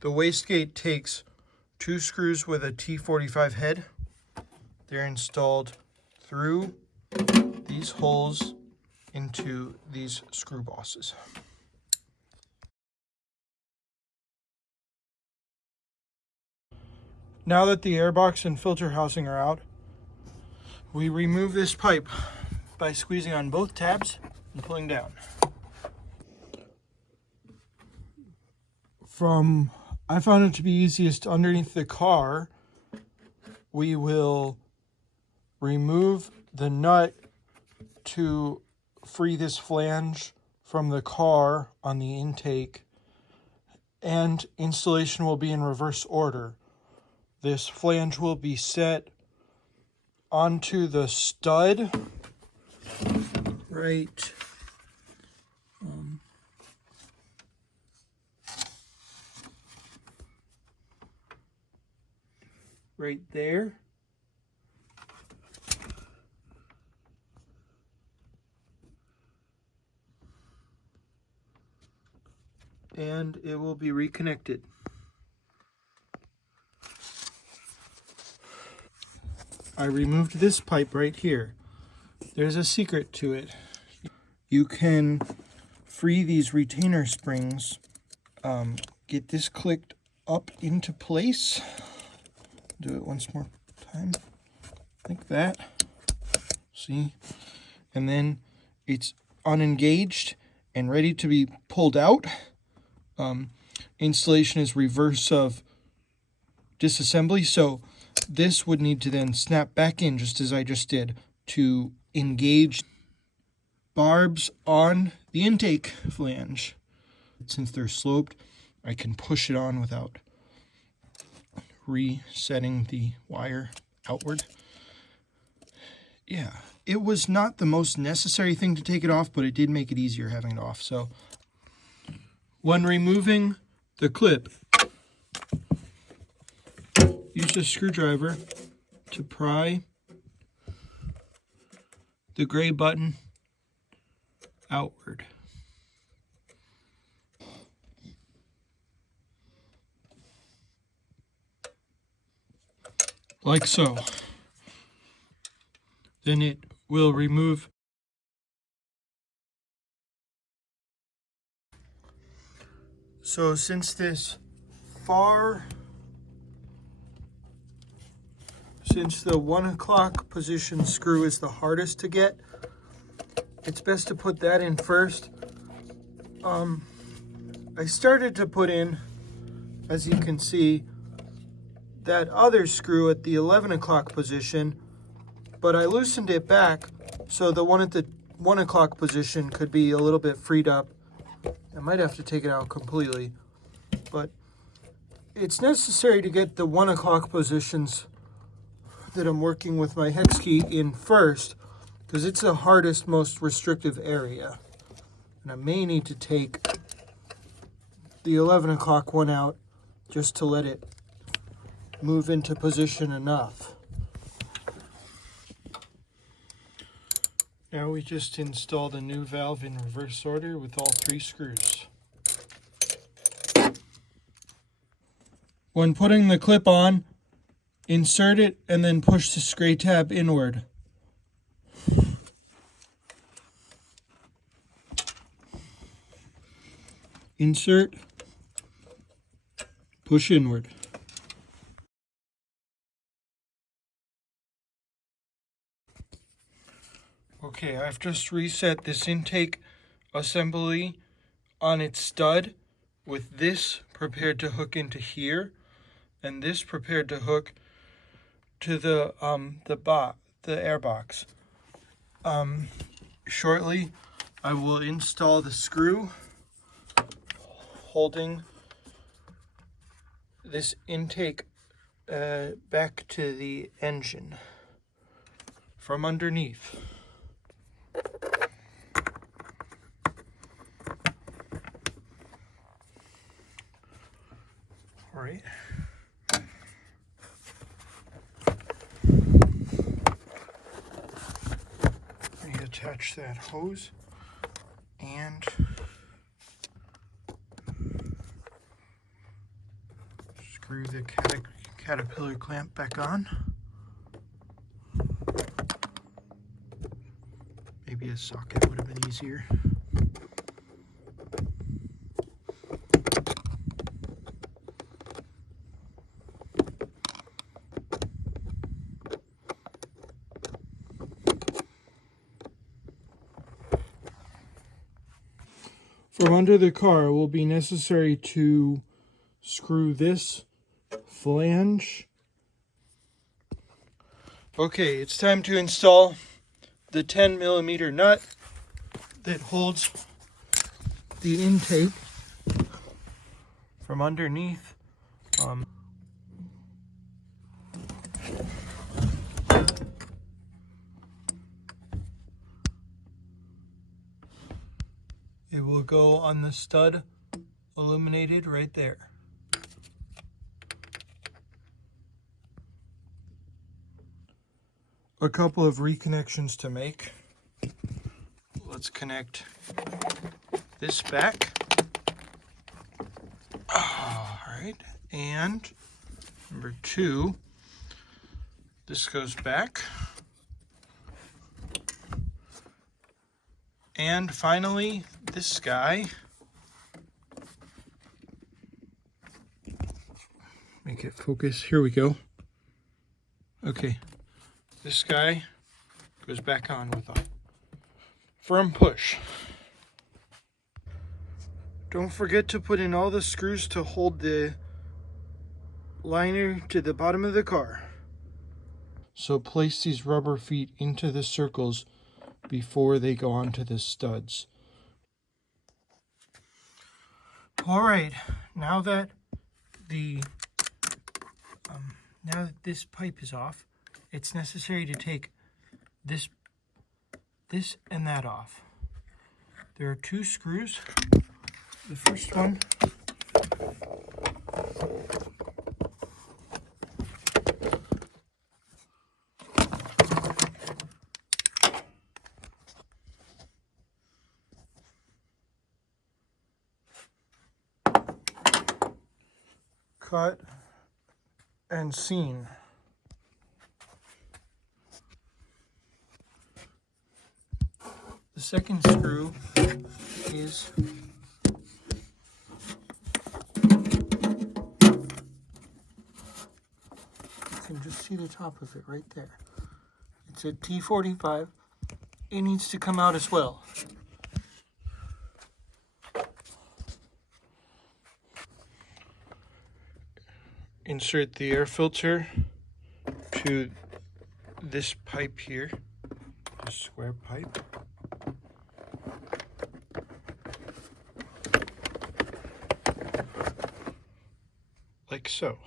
The wastegate takes 2 screws with a T45 head. They're installed through these holes into these screw bosses. Now that the airbox and filter housing are out, we remove this pipe by squeezing on both tabs and pulling down. I found it to be easiest underneath the car. We will remove the nut to free this flange from the car on the intake, and installation will be in reverse order. This flange will be set onto the stud right right there. And it will be reconnected. I removed this pipe right here. There's a secret to it. You can free these retainer springs, get this clicked up into place. Do it once more time, like that. See? And then it's unengaged and ready to be pulled out. Installation is reverse of disassembly, so this would need to then snap back in, just as I just did, to engage barbs on the intake flange. Since they're sloped, I can push it on without resetting the wire outward. Yeah, it was not the most necessary thing to take it off, but it did make it easier having it off. So when removing the clip, use a screwdriver to pry the gray button outward. Like so. Then it will remove. So since the 1 o'clock position screw is the hardest to get, it's best to put that in first. I started to put in, as you can see, that other screw at the 11 o'clock position, but I loosened it back so the one at the 1 o'clock position could be a little bit freed up. I might have to take it out completely, but it's necessary to get the 1 o'clock positions that I'm working with my hex key in first, because it's the hardest, most restrictive area. And I may need to take the 11 o'clock one out just to let it move into position enough. Now we just installed a new valve in reverse order with all 3 screws. When putting the clip on, insert it and then push the screw tab inward. Insert, push inward. Okay, I've just reset this intake assembly on its stud with this prepared to hook into here and this prepared to hook to the airbox. Shortly, I will install the screw holding this intake back to the engine from underneath. All right. Reattach that hose and Screw the caterpillar clamp back on. Maybe a socket would have been easier. From under the car, it will be necessary to screw this flange. Okay, it's time to install the 10mm nut that holds the intake from underneath. It will go on the stud illuminated right there. A couple of reconnections to make. Let's connect this back. All right, and number 2, this goes back. And finally, this guy. Make it focus. Here we go. Okay. This guy goes back on with a firm push. Don't forget to put in all the screws to hold the liner to the bottom of the car. So place these rubber feet into the circles before they go onto the studs. All right, now that this pipe is off, it's necessary to take this and that off. There are 2 screws. The first one cut and seen. The second screw is you can just see the top of it right there. It's a T45. It needs to come out as well. Insert the air filter to this pipe here, this square pipe. Like so.